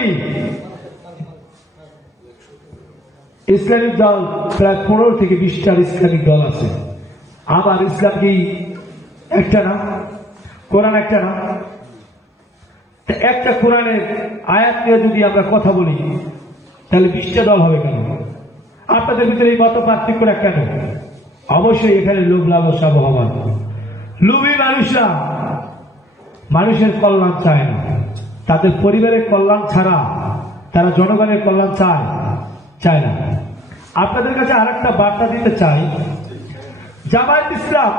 ইসলামী Islamic দল প্রায় পনেরো থেকে বিশটার ইসলামিক দল আছে। আবার ইসলাম কি একটা না? কোরআন একটা না? একটা কোরআনের আয়াত নিয়ে যদি আমরা কথা বলি, তাহলে বিশটা দল হবে কেন? আপনাদের ভিতরে এই মত পার্থক্যটা কেন? অবশ্যই এখানে লোভ লালসা ভগবান লোভী মানুষরা মানুষের কল্যাণ চায় না। তাদের পরিবারের কল্যাণ ছাড়া তারা জনগণের কল্যাণ চায় চায় না। আপনাদের কাছে আরেকটা বার্তা দিতে চাই। জামায়াত ইসলাম,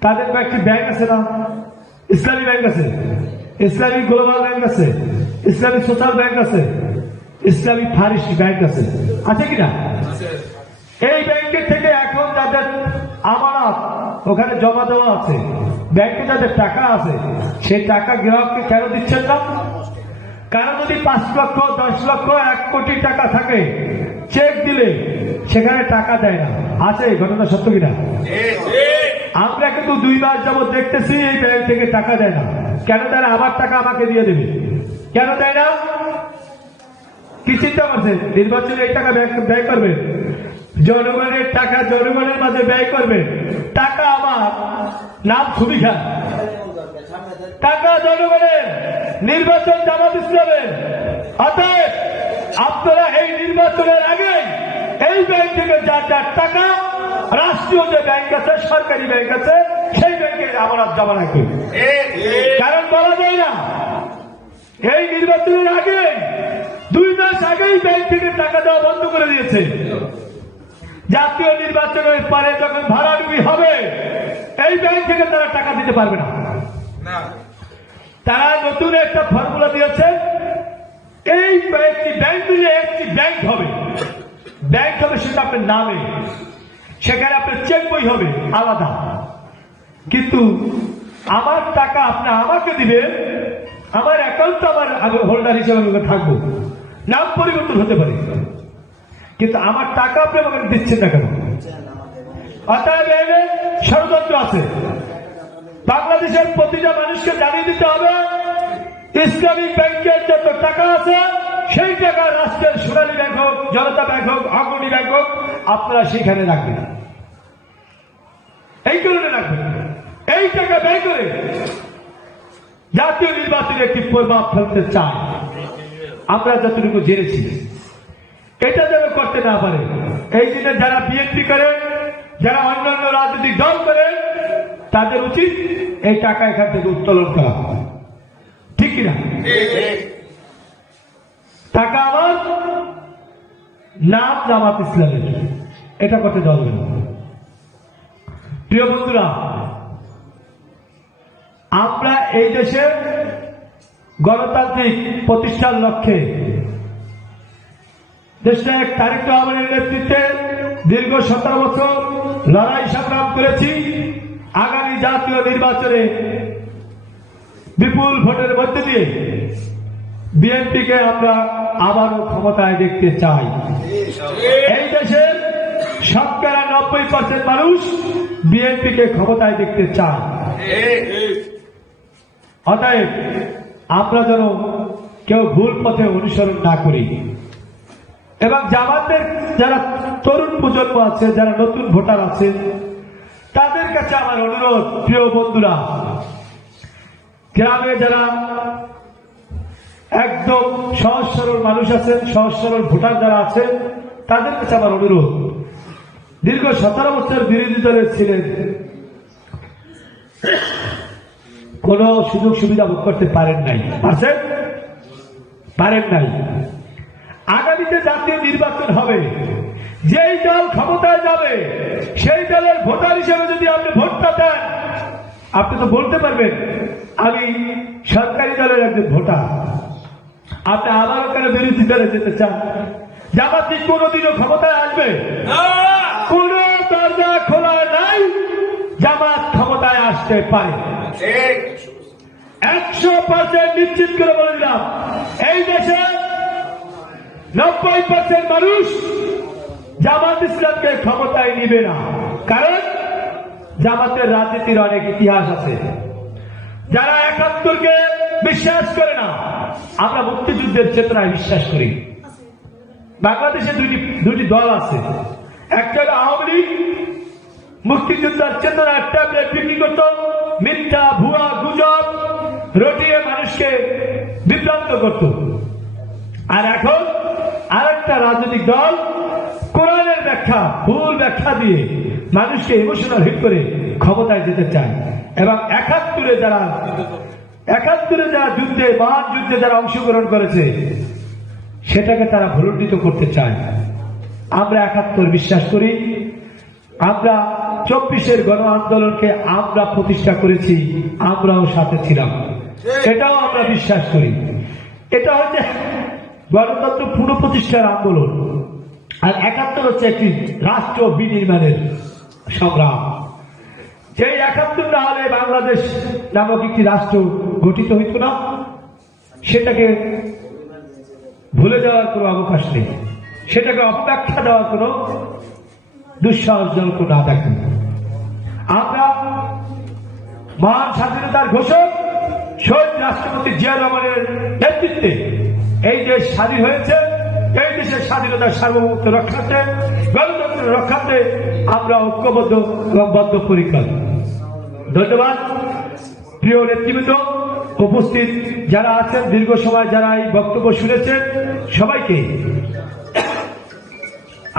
তাদের কয়েকটি ব্যাংক আছে না? ইসলামী ব্যাংক আছে। ইসলামী গ্লোবাল ব্যাংক আছে। ইসলামী সোশ্যাল ব্যাংক আছে। ইসলামী ফারিস ব্যাংক আছে। আছে কিনা? এই ব্যাংকের থেকে এখন যাদের আমানত ওখানে জমা দেওয়া আছে। ব্যাংকে যাদের টাকা আছে, সেই টাকা গ্রাহককে কেন দিচ্ছেন না? কারণ যদি পাঁচ লক্ষ, দশ লক্ষ, এক কোটি টাকা থাকে চেক দিলে সেখানে টাকা দেয় না। আছে ঘটনা সত্য কিনা? আমরা কিন্তু দুই মাস যাবত দেখতেছি এই ব্যাংক থেকে টাকা দেয় না। কেন দেয় আমার টাকা আমাকে দিয়ে দেবে? কেন দেয় না? কি চিন্তা করছেন? নির্বাচনে এই টাকা ব্যয় করবেন জনগণের টাকা জনগণের মাঝে ব্যয় করবেন টাকা আমার নাম খুবই খান টাকা জনগণের নির্বাচন জামাত ইসলামের। অতএব আপনারা এই নির্বাচনের আগে এই ব্যাংক থেকে যার যার টাকা রাষ্ট্রীয় যে ব্যাংক আছে, সরকারি ব্যাংক আছে, সেই ব্যাংকে আমরা জমা রাখবেন কারণ বলা যায় না, এই নির্বাচনের আগে দুই মাস আগেই ব্যাংক থেকে টাকা দেওয়া বন্ধ করে দিয়েছে। জাতীয় নির্বাচনের পরে যখন ভাড়াডুবি হবে এই ব্যাংক থেকে তারা টাকা দিতে পারবে না। তারা নতুন একটা ফর্মুলা দিয়েছে এই একটি ব্যাংক মিলে একটি ব্যাংক হবে। ব্যাংক হবে সেটা আপনার নামে। সেখানে আপনার চেক বই হবে আলাদা। কিন্তু আমার টাকা আপনি আমাকে দিবেন আমার অ্যাকাউন্ট আমার হোল্ডার হিসেবে আমি থাকব। নাম পরিবর্তন হতে পারে। কিন্তু আমার টাকা আপনি আমাকে দিচ্ছেন না কেন? অতএব ষড়যন্ত্র আছে, বাংলাদেশের প্রতিটা মানুষকে জানিয়ে দিতে হবে ইসলামিক ব্যাংকের যত টাকা আছে, সেই টাকা রাষ্ট্রের সোনালী ব্যাংক হোক, জনতা ব্যাংক হোক, অগ্রণী ব্যাংক হোক, আপনারা সেখানে রাখবেন। এই কারণে রাখবেন। এই টাকা ব্যয় করে জাতীয় নির্বাচনে একটি প্রভাব ফেলতে চায়। আমরা যতটুকু জেনেছি এটা যেন করতে না পারে। এই দিনে যারা বিএনপি করে, যারা অন্যান্য রাজনৈতিক দল করে, তাদের উচিত এই টাকা এখান থেকে উত্তোলন করা। ঠিক কিনা? টাকা আমার নাম জামাত ইসলামের। এটা করতে না প্রিয় বন্ধুরা, আমরা এই দেশের গণতান্ত্রিক প্রতিষ্ঠার লক্ষ্যে দেশটা এক তারিখ রহমানের নেতৃত্বে দীর্ঘ সতেরো বছর লড়াই সংগ্রাম করেছি, আগামী জাতীয় নির্বাচনে বিপুল ভোটের মধ্যে দিয়ে বিএনপিকে আমরা আবারও ক্ষমতায় দেখতে চাই। এই দেশের শতকরা নব্বই পার্সেন্ট মানুষ বিএনপিকে ক্ষমতায় দেখতে চায়। অতএব আমরা যেন কেউ ভুল পথে অনুসরণ না করি। এবং জামাতের যারা তরুণ প্রজন্ম আছে, যারা নতুন ভোটার আছে, তাদের কাছে আমার অনুরোধ, প্রিয় বন্ধুরা, গ্রামে যারা একদম সহজ সরল মানুষ আছেন, সহজ সরল ভোটার যারা আছেন, তাদের কাছে আমার অনুরোধ। দীর্ঘ সতেরো বছর বিরোধী দলের ছিলেন, কোন সুযোগ সুবিধা ভোগ করতে পারেন নাই। পারছেন? পারেন নাই। আগামীতে জাতীয় নির্বাচন হবে। যেই দল ক্ষমতায় যাবে সেই দলের ভোটার হিসেবে যদি আপনি ভোটটা দেন আপনি তো বলতে পারবেন আমি সরকারি দলের একজন ভোটার। আপনি আবার কেন বিরোধী দলে যেতে চান? জামাত কোনোদিনও ক্ষমতায় আসবে? কোন দরজা খোলা নাই জামাত ক্ষমতায় আসতে পারে। একশো পার্সেন্ট নিশ্চিত করে বলে দিলাম এই দেশে নব্বই পার্সেন্ট মানুষ জামাত ইসলামকে ক্ষমতায় নিবে না। কারণ জামাতের রাজনীতির অনেক ইতিহাস আছে। যারা একাত্তরকে বিশ্বাস করে না, আমরা মুক্তিযুদ্ধের চেতনায় বিশ্বাস করি। বাংলাদেশে দুটি দুইটি দল আছে। একটা আওয়ামী লীগ, মুক্তিযোদ্ধার চেতনা ট্যাবলেট বিক্রি করত মিথ্যা, ভুয়া গুজব, রটিয়ে মানুষকে বিভ্রান্ত করত। আর এখন আরেকটা রাজনৈতিক দল কোরআনের ব্যাখ্যা ভুল ব্যাখ্যা দিয়ে মানুষকে ইমোশনাল হিট করে ক্ষমতায় যেতে চায়। এবং একাত্তরে যারা একাত্তরে যারা যুদ্ধে মহান যুদ্ধে যারা অংশগ্রহণ করেছে সেটাকে তারা ভুলুণ্ঠিত করতে চায়। আমরা একাত্তর বিশ্বাস করি। আমরা চব্বিশের গণ আন্দোলনকে আমরা প্রতিষ্ঠা করেছি আমরাও সাথে ছিলাম। এটাও আমরা বিশ্বাস করি। এটা হচ্ছে গণতন্ত্র পুনঃপ্রতিষ্ঠার আন্দোলন আর একাত্তর হচ্ছে একটি রাষ্ট্র বিনির্মাণের সংগ্রাম। যে একাত্তর না হলে বাংলাদেশ নামক একটি রাষ্ট্র গঠিত হইত না, সেটাকে ভুলে যাওয়ার কোনো অবকাশ নেই। সেটাকে অপব্যাখ্যা দেওয়ার কোনো দুঃসাহসজনক না দেখেন আমরা মহান স্বাধীনতার ঘোষক, শহীদ রাষ্ট্রপতি জিয়া রহমানের নেতৃত্বে এই দেশ স্বাধীন হয়েছে, এই দেশের স্বাধীনতার সার্বভৌমত্ব রক্ষার্থে গণতন্ত্র রক্ষাতে আমরা ঐক্যবদ্ধ এবং বদ্ধপরিকর। ধন্যবাদ। প্রিয় নেতৃবৃন্দ, উপস্থিত যারা আছেন, দীর্ঘ সময় যারা এই বক্তব্য শুনেছেন, সবাইকে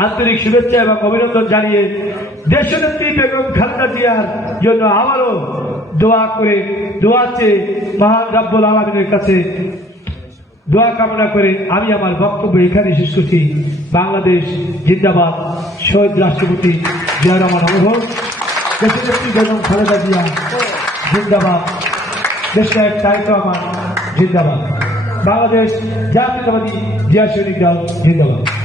আন্তরিক শুভেচ্ছা এবং অভিনন্দন জানিয়ে দেশনেত্রী বেগম খালেদা জিয়ার জন্য আবারও দোয়া করে, দোয়া চেয়ে মহান রাব্বুল আলমিনের কাছে দোয়া কামনা করে আমি আমার বক্তব্য এখানে শেষ করছি। বাংলাদেশ জিন্দাবাদ, শহীদ রাষ্ট্রপতি জয়রামান অনুভব খালেদা জিয়া, জিন্দাবাদ। দেশের তারিখ আমার, জিন্দাবাদ। বাংলাদেশ জাতীয়তাবাদী জিয়া সৈনিক দল, জিন্দাবাদ।